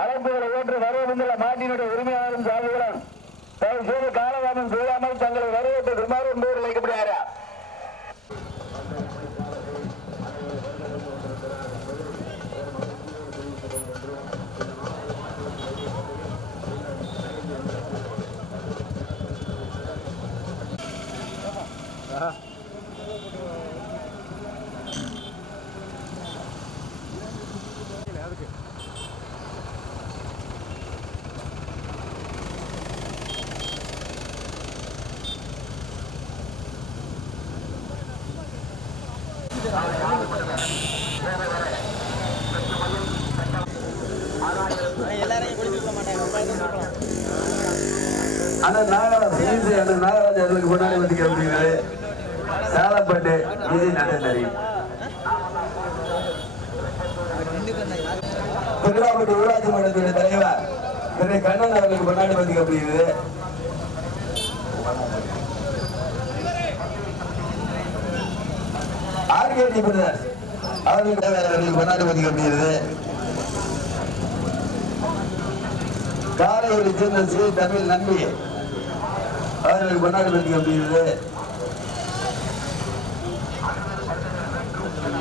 அழைப்புகளை ஏற்று வரவேண்டுள்ள மாட்டினுடைய உரிமையாளரும் சாதிகளும். தயவு செய்து காலதாமம் செய்யாமல் தங்களை வரவேற்று குமார் என்பவர் அழைக்கப்படுகிறாரா எல்லாரையும் குடிச்சிருக்க நாகராஜ் ஈஸி அந்த நாகராஜ் அவர்களுக்கு முன்னாடி வந்து அப்படிங்கிறது சேலப்பட்டு நடந்தரி ஊராட்சி மன்றத்துடைய தலைவர் திரு கண்ணன் அவர்களுக்கு முன்னாடி வந்து முடியுது ஆர்கேடி பிரதர்ஸ் அவர்களுக்கு தலைவர் அவர்களுக்கு முன்னாடி வந்து அப்படிங்கிறது காரையூரை சேர்ந்த தமிழ் நம்பி அவர்களுக்கு முன்னாடி வந்து